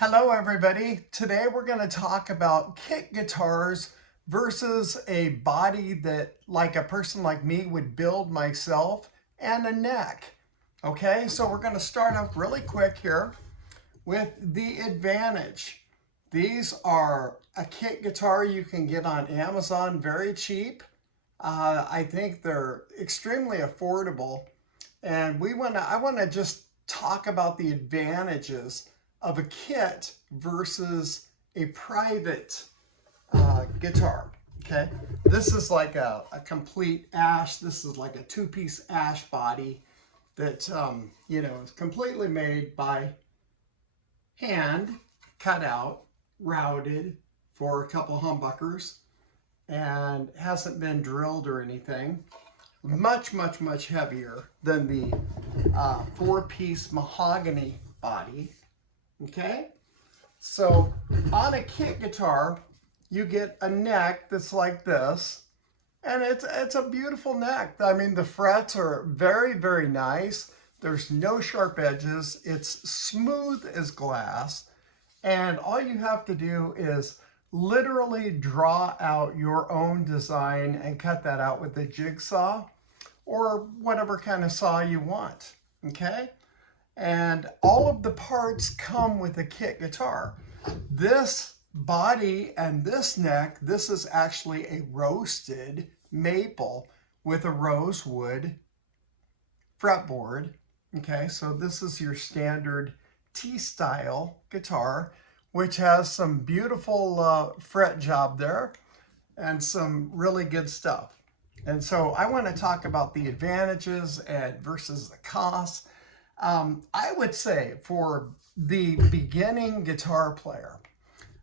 Hello everybody. Today we're going to talk about kit guitars versus a body that like a person like me would build myself and a neck. Okay, so we're going to start off really quick here with the advantage. These are a kit guitar you can get on Amazon very cheap. I think they're extremely affordable, and I want to just talk about the advantages of a kit versus a private guitar. Okay, this is like a complete ash. This is like a two-piece ash body that is completely made by hand, cut out, routed for a couple humbuckers, and hasn't been drilled or anything. Much heavier than the four-piece mahogany body. Okay, so on a kit guitar, you get a neck that's like this, and it's a beautiful neck. I mean, the frets are very nice. There's no sharp edges. It's smooth as glass, and all you have to do is literally draw out your own design and cut that out with a jigsaw or whatever kind of saw you want. Okay, and all of the parts come with a kit guitar. This body and this neck, this is actually a roasted maple with a rosewood fretboard. Okay, so this is your standard T-style guitar, which has some beautiful fret job there and some really good stuff. And so I want to talk about the advantages and versus the costs. I would say for the beginning guitar player,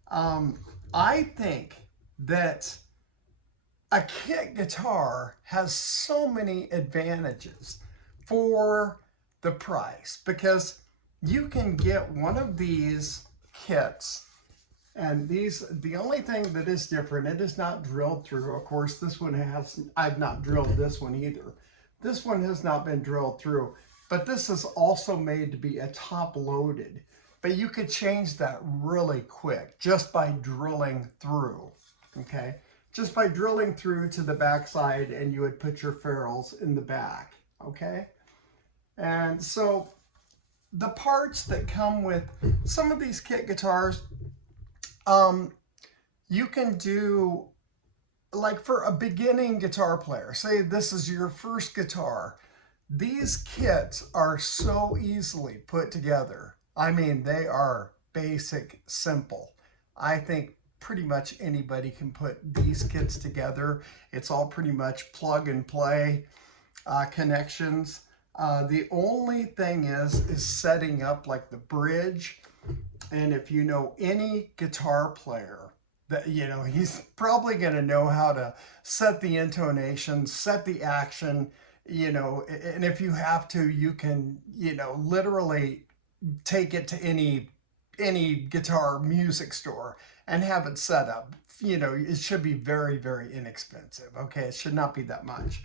I think that a kit guitar has so many advantages for the price, because you can get one of these kits, and the only thing that is different, it is not drilled through. Of course, this one I've not drilled this one either. This one has not been drilled through. But this is also made to be a top loaded. But you could change that really quick just by drilling through, okay? Just by drilling through to the backside, and you would put your ferrules in the back, okay? And so the parts that come with some of these kit guitars, you can do, like for a beginning guitar player, say this is your first guitar, these kits are so easily put together. I mean, they are basic, simple. I think pretty much anybody can put these kits together. It's all pretty much plug and play connections. The only thing is setting up like the bridge. And if you know any guitar player, that he's probably going to know how to set the intonation, set the action. And if you have to, you can, literally take it to any guitar music store and have it set up. It should be very inexpensive. Okay, it should not be that much.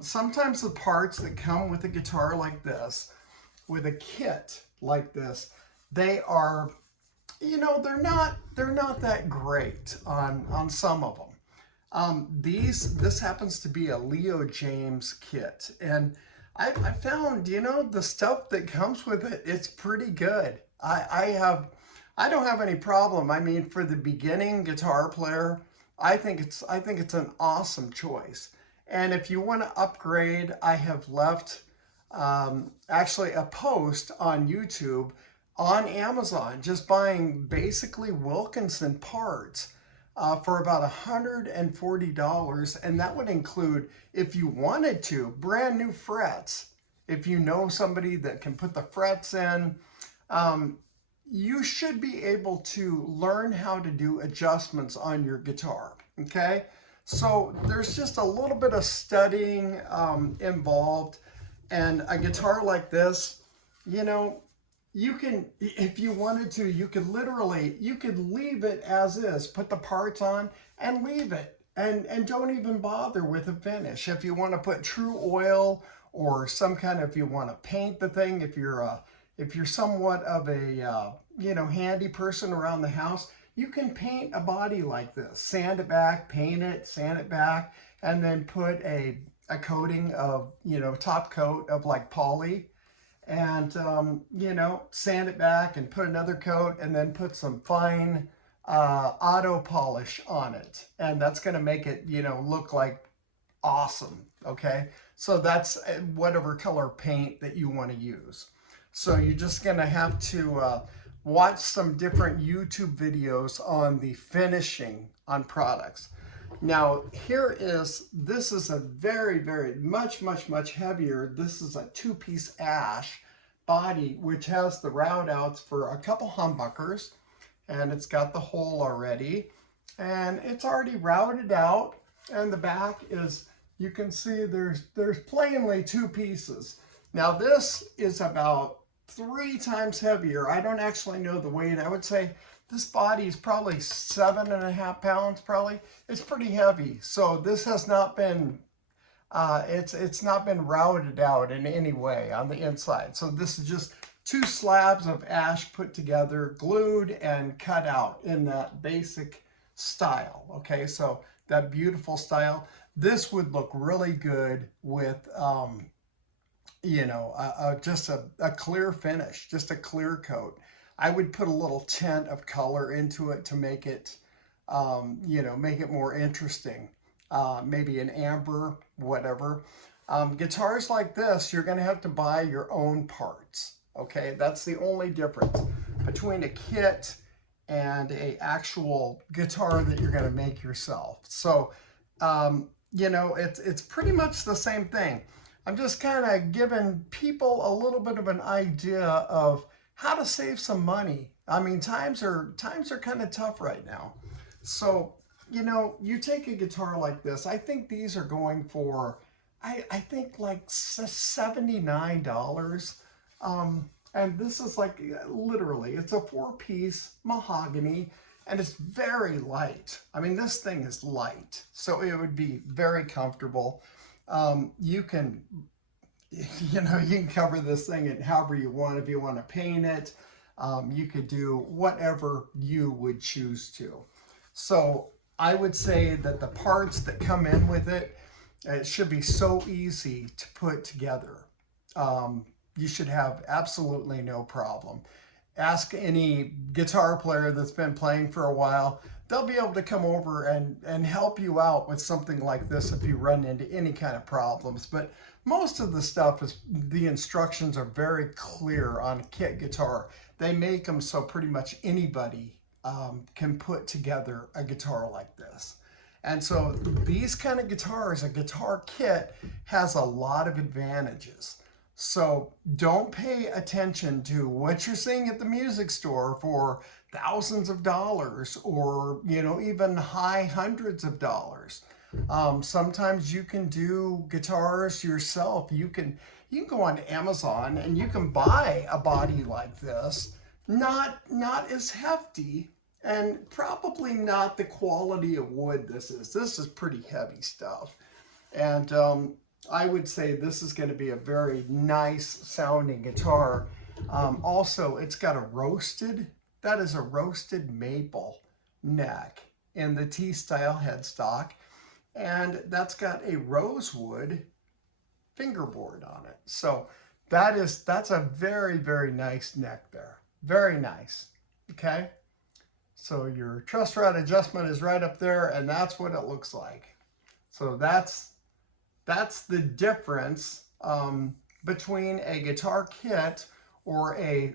Sometimes the parts that come with a guitar like this, with a kit like this, they are, they're not that great on some of them. This happens to be a Leo James kit, and I found, the stuff that comes with it, it's pretty good. I don't have any problem. I mean, for the beginning guitar player, I think it's an awesome choice. And if you want to upgrade, I have left actually a post on YouTube on Amazon, just buying basically Wilkinson parts for about $140, and that would include, if you wanted to, brand new frets. If you know somebody that can put the frets in, you should be able to learn how to do adjustments on your guitar, okay? So there's just a little bit of studying involved, and a guitar like this, you can, if you wanted to, you could leave it as is, put the parts on and leave it, and don't even bother with a finish. If you want to put true oil or some kind of, if you want to paint the thing, if you're if you're somewhat of a, handy person around the house, you can paint a body like this, sand it back, paint it, sand it back, and then put a coating of, top coat of like poly, and sand it back and put another coat, and then put some fine auto polish on it, and that's going to make it look like awesome. Okay, so that's whatever color paint that you want to use. So you're just going to have to watch some different YouTube videos on the finishing on products. Now this is a very, very much heavier. This is a two-piece ash body, which has the route outs for a couple humbuckers, and it's got the hole already, and it's already routed out. And the back is, you can see there's plainly two pieces. Now this is about 3 times heavier. I don't actually know the weight. I would say this body is probably 7.5 pounds, probably. It's pretty heavy. So this has not been, it's not been routed out in any way on the inside. So this is just 2 slabs of ash put together, glued and cut out in that basic style. Okay, so that beautiful style. This would look really good with, just a clear finish, just a clear coat. I would put a little tint of color into it to make it, make it more interesting. Maybe an amber, whatever. Guitars like this, you're going to have to buy your own parts. Okay, that's the only difference between a kit and a actual guitar that you're going to make yourself. So, it's pretty much the same thing. I'm just kind of giving people a little bit of an idea of how to save some money. I mean, times are kind of tough right now. So, you take a guitar like this. I think these are going for, I think like $79. And this is like, literally, it's a 4-piece mahogany, and it's very light. I mean, this thing is light, so it would be very comfortable. You can, you can cover this thing in however you want. If you want to paint it, you could do whatever you would choose to. So I would say that the parts that come in with it, it should be so easy to put together. You should have absolutely no problem. Ask any guitar player that's been playing for a while. They'll be able to come over and help you out with something like this if you run into any kind of problems. But most of the stuff is, the instructions are very clear on a kit guitar. They make them so pretty much anybody can put together a guitar like this. And so these kind of guitars, a guitar kit, has a lot of advantages. So don't pay attention to what you're seeing at the music store for thousands of dollars, or even high hundreds of dollars. Sometimes you can do guitars yourself. You can go on Amazon and you can buy a body like this, not as hefty, and probably not the quality of wood this is. This is pretty heavy stuff. And I would say this is going to be a very nice sounding guitar. Also, it's got that is a roasted maple neck in the T-style headstock. And that's got a rosewood fingerboard on it. So that's a very, very nice neck there. Very nice. Okay. So your truss rod adjustment is right up there, and that's what it looks like. So that's the difference between a guitar kit or a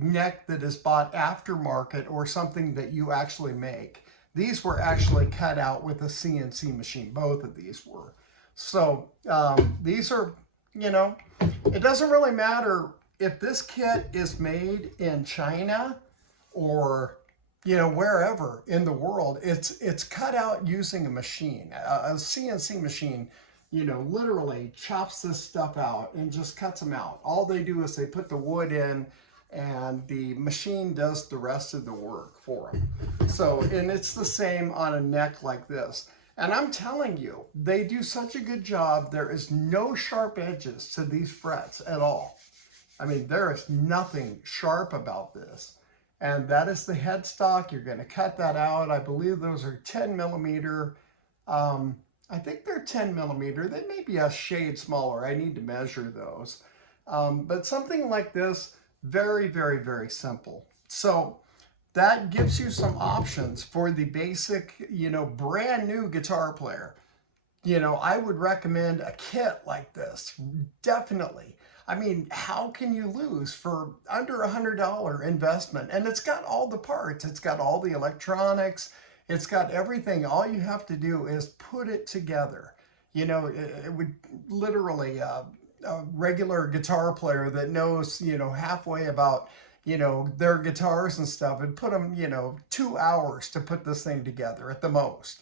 neck that is bought aftermarket or something that you actually make. These were actually cut out with a CNC machine. Both of these were. So these are, it doesn't really matter if this kit is made in China or wherever in the world. It's cut out using a machine. A CNC machine, literally chops this stuff out and just cuts them out. All they do is they put the wood in, and the machine does the rest of the work for them. So, and it's the same on a neck like this. And I'm telling you, they do such a good job. There is no sharp edges to these frets at all. I mean, there is nothing sharp about this. And that is the headstock. You're going to cut that out. I believe those are 10 millimeter. Um, I think they're 10 millimeter. They may be a shade smaller. I need to measure those. But something like this, very, very, very simple. So that gives you some options for the basic, brand new guitar player. I would recommend a kit like this, definitely. I mean, how can you lose for under $100 investment? And it's got all the parts, it's got all the electronics, it's got everything. All you have to do is put it together. It would literally, a regular guitar player that knows, halfway about, their guitars and stuff, and put them, 2 hours to put this thing together at the most.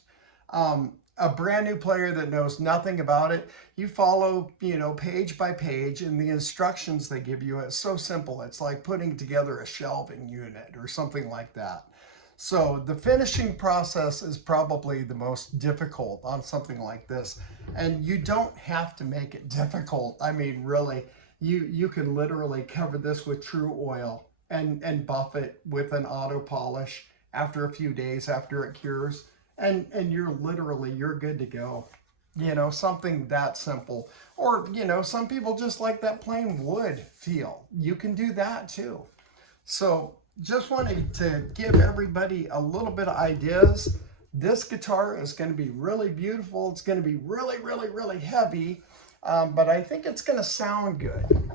A brand new player that knows nothing about it, you follow, page by page, and the instructions they give you, it's so simple. It's like putting together a shelving unit or something like that. So the finishing process is probably the most difficult on something like this. And you don't have to make it difficult. I mean, really, you can literally cover this with true oil and buff it with an auto polish after a few days after it cures. And you're good to go. Something that simple. Or, some people just like that plain wood feel. You can do that too. So just wanted to give everybody a little bit of ideas. This guitar is going to be really beautiful. It's going to be really, really, really heavy, but I think it's going to sound good.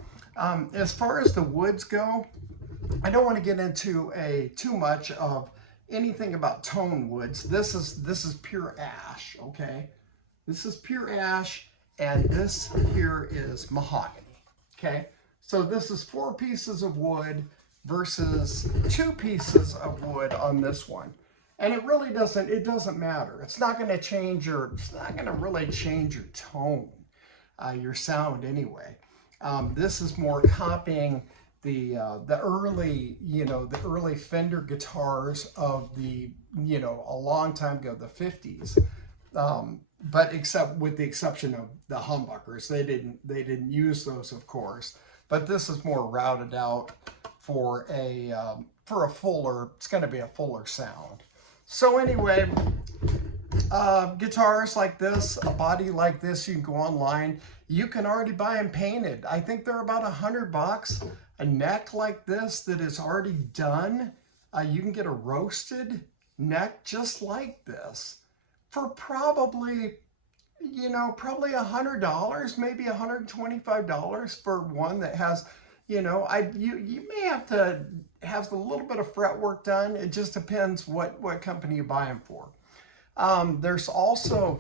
As far as the woods go, I don't want to get into too much of anything about tone woods. This is pure ash, okay? This is pure ash, and this here is mahogany, okay? So this is 4 pieces of wood versus 2 pieces of wood on this one. And it really doesn't matter. It's not going to really change your tone, your sound anyway. This is more copying the early Fender guitars of a long time ago, the 50s. But except with the exception of the humbuckers, they didn't use those, of course. But this is more routed out for a fuller. It's going to be a fuller sound. So anyway, guitars like this, a body like this, you can go online. You can already buy them painted. I think they're about $100. A neck like this that is already done, you can get a roasted neck just like this for probably $100, maybe $125 for one that has, you may have to have a little bit of fretwork done. It just depends what company you buy them for. There's also,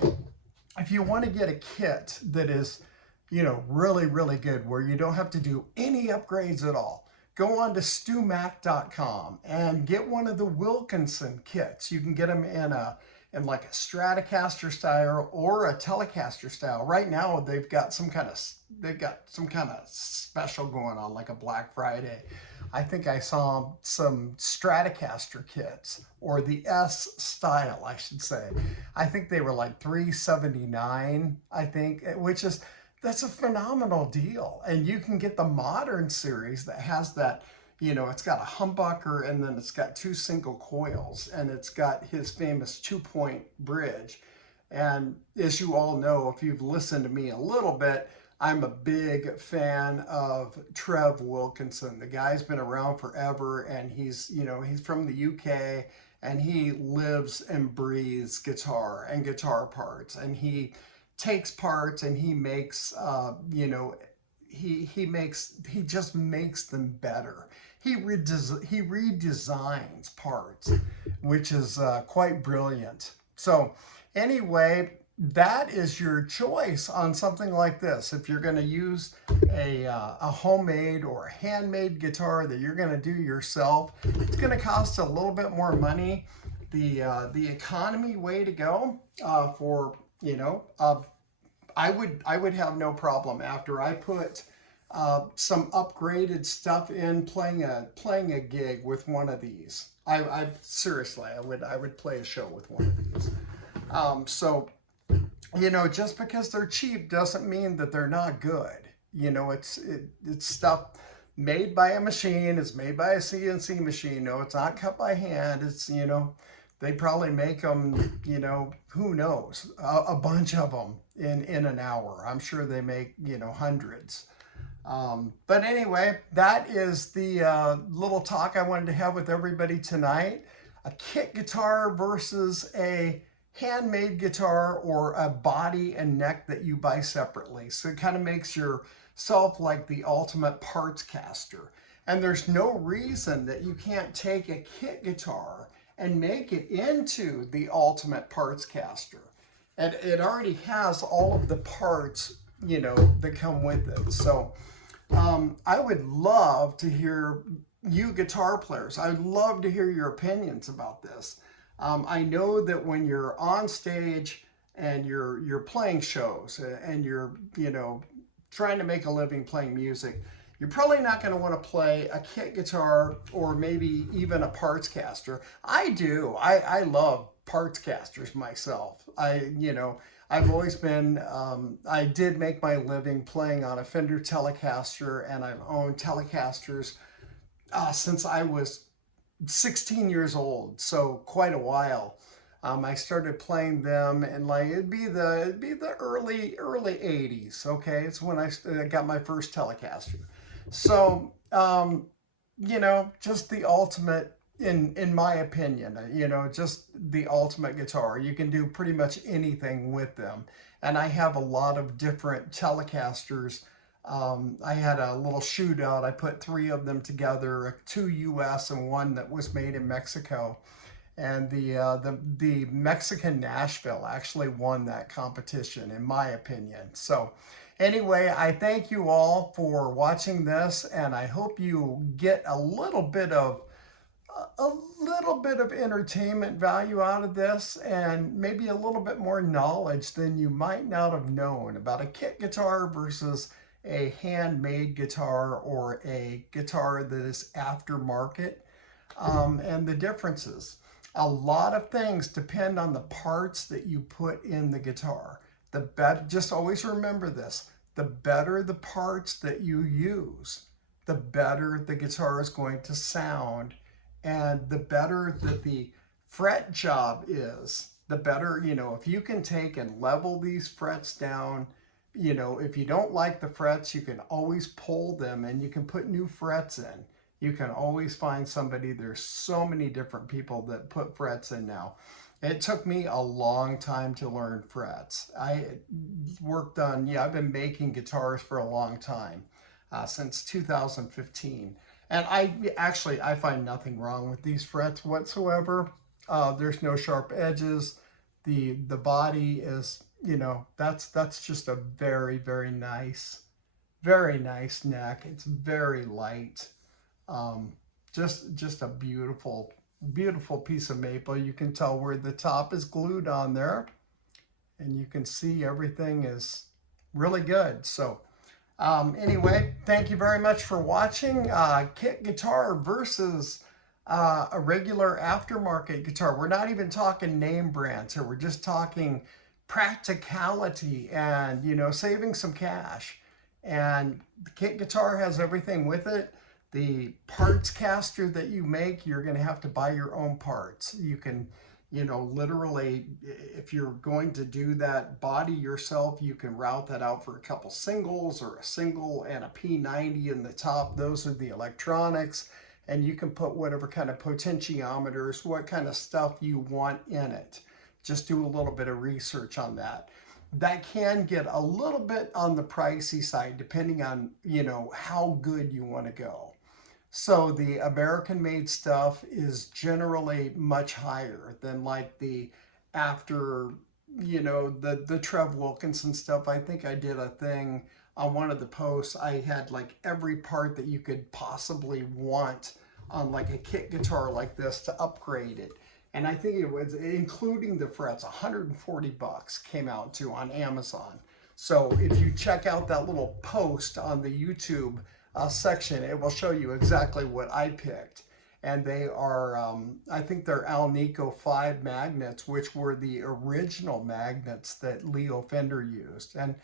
if you want to get a kit that is, really, really good, where you don't have to do any upgrades at all, go on to stumac.com and get one of the Wilkinson kits. You can get them in like a Stratocaster style or a Telecaster style. Right now they've got some kind of special going on, like a Black Friday. I think I saw some Stratocaster kits, or the S style, I should say. I think they were like $379, I think, that's a phenomenal deal. And you can get the modern series that has that, it's got a humbucker, and then it's got 2 single coils, and it's got his famous 2-point bridge. And as you all know, if you've listened to me a little bit, I'm a big fan of Trev Wilkinson. The guy's been around forever, and he's from the UK, and he lives and breathes guitar and guitar parts, and he takes parts and he makes, he just makes them better. He redesigns parts, which is quite brilliant. So anyway, that is your choice on something like this. If you're going to use a homemade or a handmade guitar that you're going to do yourself, it's going to cost a little bit more money. The economy way to go for, I would have no problem after I put some upgraded stuff in playing a gig with one of these. Seriously, I would play a show with one of these. So, just because they're cheap doesn't mean that they're not good. It's stuff made by a machine. It's made by a CNC machine. No, it's not cut by hand. It's, they probably make them, who knows, a bunch of them in an hour. I'm sure they make, hundreds. But anyway, that is the little talk I wanted to have with everybody tonight. A kit guitar versus a handmade guitar, or a body and neck that you buy separately. So it kind of makes yourself like the ultimate parts caster. And there's no reason that you can't take a kit guitar and make it into the ultimate parts caster. And it already has all of the parts, that come with it. So I would love to hear you guitar players. I'd love to hear your opinions about this. I know that when you're on stage and you're playing shows and you're trying to make a living playing music, you're probably not going to want to play a kit guitar or maybe even a parts caster. I do. I love parts casters myself. I've always been, I did make my living playing on a Fender Telecaster, and I've owned Telecasters since I was 16 years old, so quite a while. I started playing them, and like it'd be the early 80s. Okay, it's when I got my first Telecaster. So just the ultimate, in my opinion, just the ultimate guitar. You can do pretty much anything with them. And I have a lot of different Telecasters. I had a little shootout. I put 3 of them together, 2 US and 1 that was made in Mexico. And the Mexican Nashville actually won that competition, in my opinion. So anyway, I thank you all for watching this, and I hope you get a little bit of entertainment value out of this, and maybe a little bit more knowledge than you might not have known about a kit guitar versus a handmade guitar, or a guitar that is aftermarket, and the differences. A lot of things depend on the parts that you put in the guitar. Just always remember this: the better the parts that you use, the better the guitar is going to sound, and the better that the fret job is, the better, if you can take and level these frets down, if you don't like the frets, you can always pull them and you can put new frets in. You can always find somebody. There's so many different people that put frets in now. It took me a long time to learn frets. I worked on, I've been making guitars for a long time, since 2015. And I find nothing wrong with these frets whatsoever. There's no sharp edges. The body is, that's just a very, very nice neck. It's very light. Just a beautiful, beautiful piece of maple. You can tell where the top is glued on there, and you can see everything is really good. So anyway, thank you very much for watching. Kit guitar versus a regular aftermarket guitar. We're not even talking name brands here. We're just talking practicality and, saving some cash. And the kit guitar has everything with it. The parts caster that you make, you're going to have to buy your own parts. You can, literally, if you're going to do that body yourself, you can route that out for a couple singles, or a single and a P90 in the top. Those are the electronics. And you can put whatever kind of potentiometers, what kind of stuff you want in it. Just do a little bit of research on that. That can get a little bit on the pricey side, depending on, how good you want to go. So the American-made stuff is generally much higher than like the the Trev Wilkinson stuff. I think I did a thing on one of the posts. I had like every part that you could possibly want on like a kit guitar like this to upgrade it. And I think it was, including the frets, 140 bucks came out to on Amazon. So if you check out that little post on the YouTube section, it will show you exactly what I picked. and they are, I think they're Alnico 5 magnets, which were the original magnets that Leo Fender used. And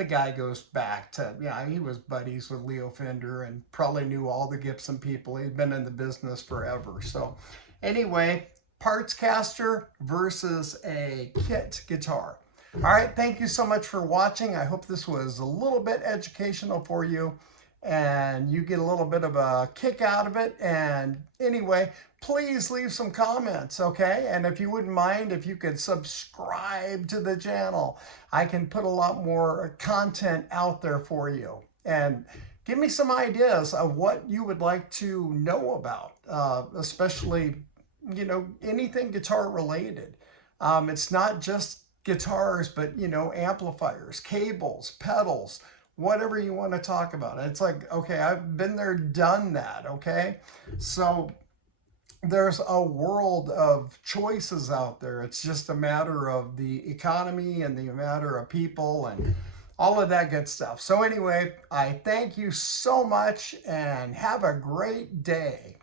the guy goes back to, yeah, he was buddies with Leo Fender and probably knew all the Gibson people. He'd been in the business forever. So anyway, parts caster versus a kit guitar. All right, thank you so much for watching. I hope this was a little bit educational for you and you get a little bit of a kick out of it. And anyway, please leave some comments, okay? And if you wouldn't mind, if you could subscribe to the channel, I can put a lot more content out there for you. And give me some ideas of what you would like to know about, especially, you know, anything guitar related. It's not just guitars, but, you know, amplifiers, cables, pedals, whatever you want to talk about. It's like, okay, I've been there, done that, okay? So there's a world of choices out there. It's just a matter of the economy and the matter of people and all of that good stuff. So anyway, I thank you so much and have a great day.